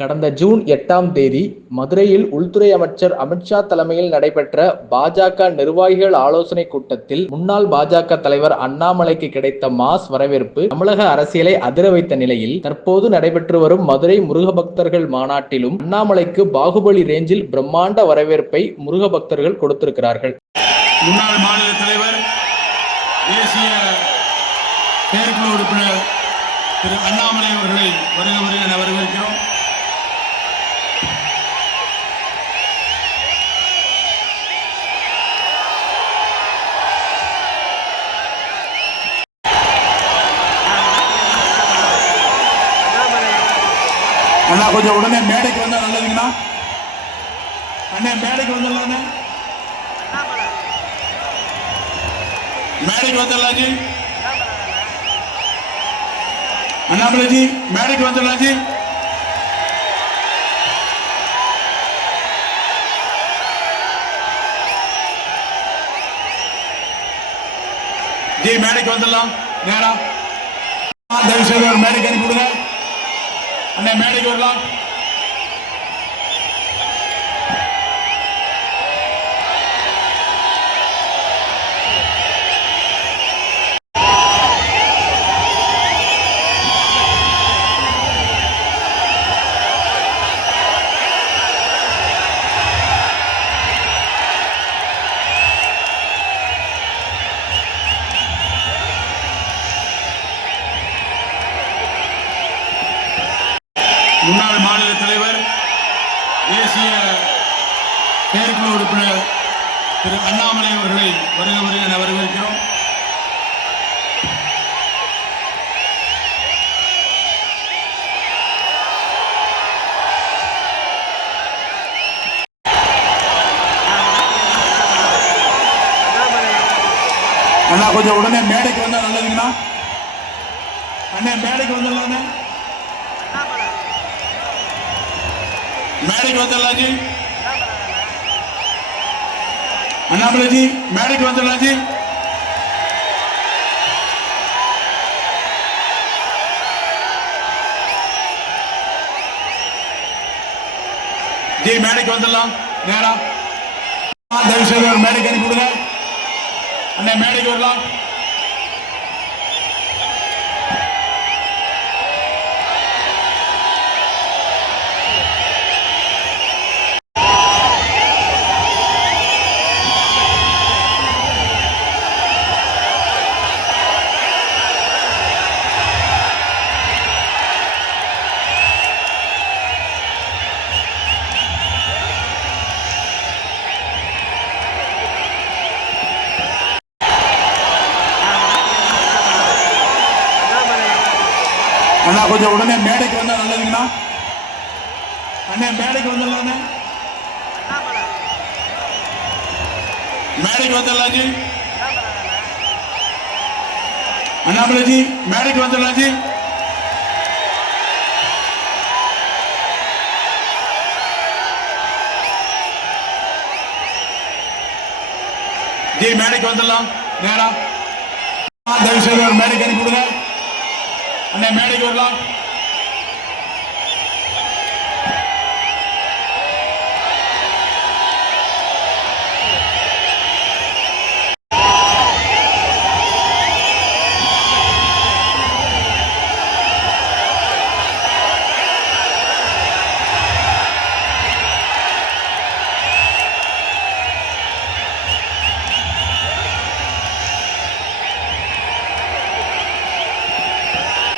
கடந்த ஜூன் 8ஆம் தேதி மதுரையில் உள்துறை அமைச்சர் அமித்ஷா தலைமையில் நடைபெற்ற பாஜக நிர்வாகிகள் ஆலோசனை கூட்டத்தில் முன்னாள் பாஜக தலைவர் அண்ணாமலைக்கு கிடைத்த மாஸ் வரவேற்பு தமிழக அரசியலை அதிர வைத்த நிலையில் தற்போது நடைபெற்று வரும் மதுரை முருக பக்தர்கள் மாநாட்டிலும் அண்ணாமலைக்கு பாகுபலி ரேஞ்சில் பிரம்மாண்ட வரவேற்பை முருக பக்தர்கள் கொடுத்திருக்கிறார்கள். முன்னாள் மாநில தலைவர் தேசிய செயற்குழு உறுப்பினர் திரு அண்ணாமலை அவர்களை வருக என வரவேற்கிறோம். அண்ணா கொஞ்சம் உடனே மேடைக்கு வந்தா நல்லதுங்கண்ணா. அண்ணே மேடைக்கு வந்துடலாம். மேடைக்கு வந்துடலாம் ஜி. அண்ணாமலைஜி மேடைக்கு வந்துடலாம் ஜி. ஜி மேடைக்கு வந்துடலாம். நேரா தயவு செய்து ஒரு மேடைக்கு அனுப்பி விடுங்க. அண்ணே மேடைக்கு வரலாம். முன்னாள் மாநில தலைவர் தேசிய செயற்குழு உறுப்பினர் திரு அண்ணாமலை அவர்களை வருக என வரவேற்கிறோம். அண்ணா கொஞ்சம் உடனே மேடைக்கு வந்தா நல்லதுங்கண்ணா. அண்ணே மேடைக்கு வந்துடலாம். மேடைக்கு வந்துடலாம் ஜி. அண்ணாமலைஜி மேடைக்கு வந்துடலாம் ஜி. ஜி மேடைக்கு வந்துடலாம். நேரா தயவு செய்து ஒரு மேடைக்கு அனுப்பி விடுங்க. அண்ணே மேடைக்கு வரலாம். அண்ணா கொஞ்சம் உடனே மேடைக்கு வந்தா நல்லதுங்கண்ணா. அண்ணே மேடைக்கு வந்துடலாம். மேடைக்கு வந்துடலாம் ஜி. அண்ணாமலைஜி மேடைக்கு வந்துடலாம் ஜி. ஜி மேடைக்கு வந்துடலாம். நேரா தயவு செய்து ஒரு மேடைக்கு அனுப்பி விடுங்க. அண்ணே மேடைக்கு வரலாம்.